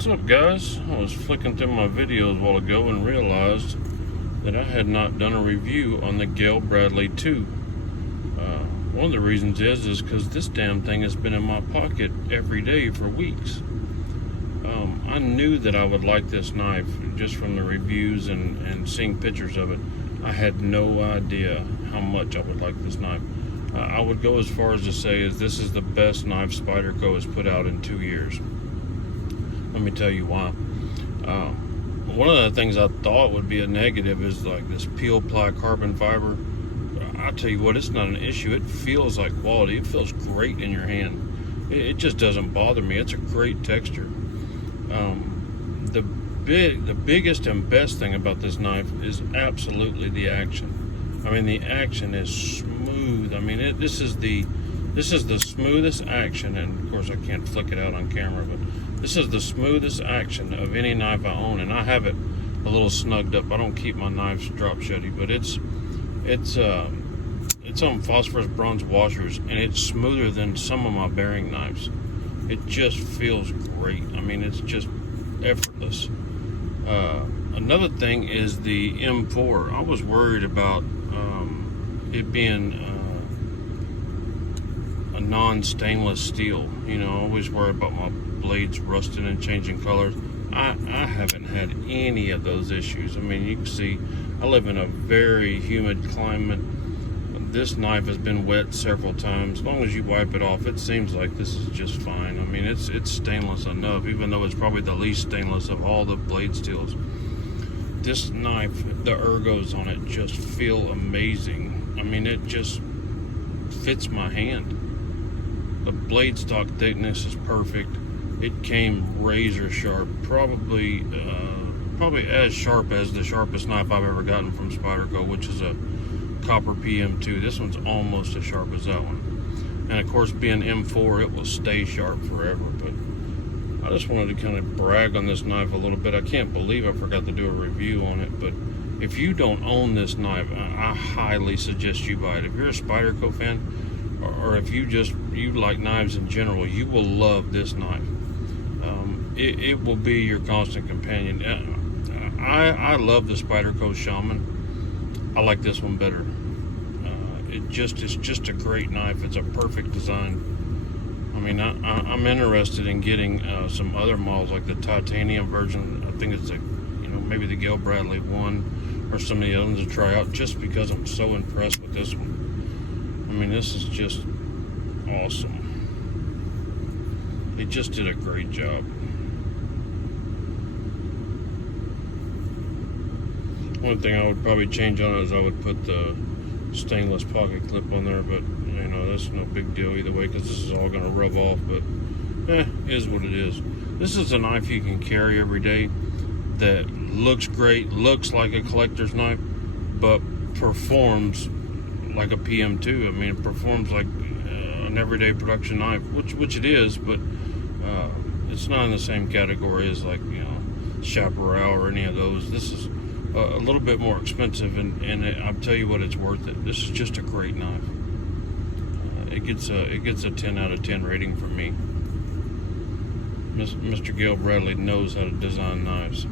What's up, guys? I was flicking through my videos a while ago and realized that I had not done a review on the Gayle Bradley 2. One of the reasons is because this damn thing has been in my pocket every day for weeks. I knew that I would like this knife just from the reviews and seeing pictures of it. I had no idea how much I would like this knife. I would go as far as to say this is the best knife Spyderco has put out in 2 years. Let me tell you why. One of the things I thought would be a negative is like this peel ply carbon fiber. I'll tell you what, it's not an issue. It feels like quality. It feels great in your hand. It just doesn't bother me. It's a great texture. The biggest and best thing about this knife is absolutely the action. I mean, the action is smooth. I mean, this is the smoothest action, and of course I can't flick it out on camera, but this is the smoothest action of any knife I own, and I have it a little snugged up. I don't keep my knives drop shutty, but it's on phosphorus bronze washers, and it's smoother than some of my bearing knives. It just feels great. I mean, it's just effortless. Another thing is the M4. I was worried about it being a non-stainless steel. You know, I always worry about my blades rusting and changing colors. I haven't had any of those issues. I mean, you can see I live in a very humid climate. This knife has been wet several times. As long as you wipe it off, it seems like this is just fine. I mean, it's stainless enough, even though it's probably the least stainless of all the blade steels. This knife, the ergos on it just feel amazing. I mean, it just fits my hand. The blade stock thickness is perfect. It came razor sharp, probably as sharp as the sharpest knife I've ever gotten from Spyderco, which is a copper PM2. This one's almost as sharp as that one. And of course, being M4, it will stay sharp forever. But I just wanted to kind of brag on this knife a little bit. I can't believe I forgot to do a review on it, but if you don't own this knife, I highly suggest you buy it. If you're a Spyderco fan, or if you like knives in general, you will love this knife. It will be your constant companion. I love the Spyderco Shaman. I like this one better. It's just a great knife. It's a perfect design. I mean, I'm interested in getting some other models like the titanium version. I think it's maybe the Gayle Bradley 1 or some of the others to try out, just because I'm so impressed with this one. I mean, this is just awesome. He just did a great job. One thing I would probably change on it is I would put the stainless pocket clip on there, but that's no big deal either way, because this is all going to rub off. But is what it is. This is a knife you can carry every day that looks great, looks like a collector's knife, but performs like a PM2. I mean, it performs like an everyday production knife, which it is, but it's not in the same category as like Chaparral or any of those. This is a little bit more expensive, and I'll tell you what, it's worth it. This is just a great knife. It gets a 10 out of 10 rating from me. Mr. Gayle Bradley knows how to design knives,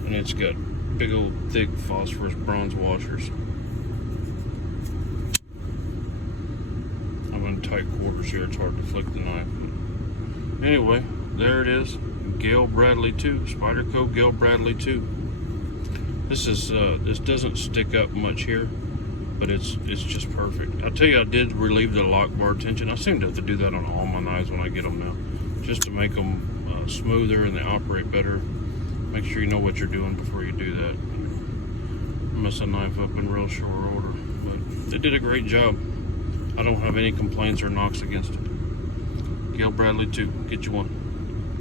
and it's got big old thick phosphorus bronze washers. I'm in tight quarters here. It's hard to flick the knife. But anyway, there it is. Gayle Bradley 2, Spyderco Gayle Bradley 2. This doesn't stick up much here, but it's just perfect. I'll tell you, I did relieve the lock bar tension. I seem to have to do that on all my knives when I get them now, just to make them smoother and they operate better. Make sure you know what you're doing before you do that. Mess a knife up in real short order, but they did a great job. I don't have any complaints or knocks against it. Gayle Bradley 2, get you one.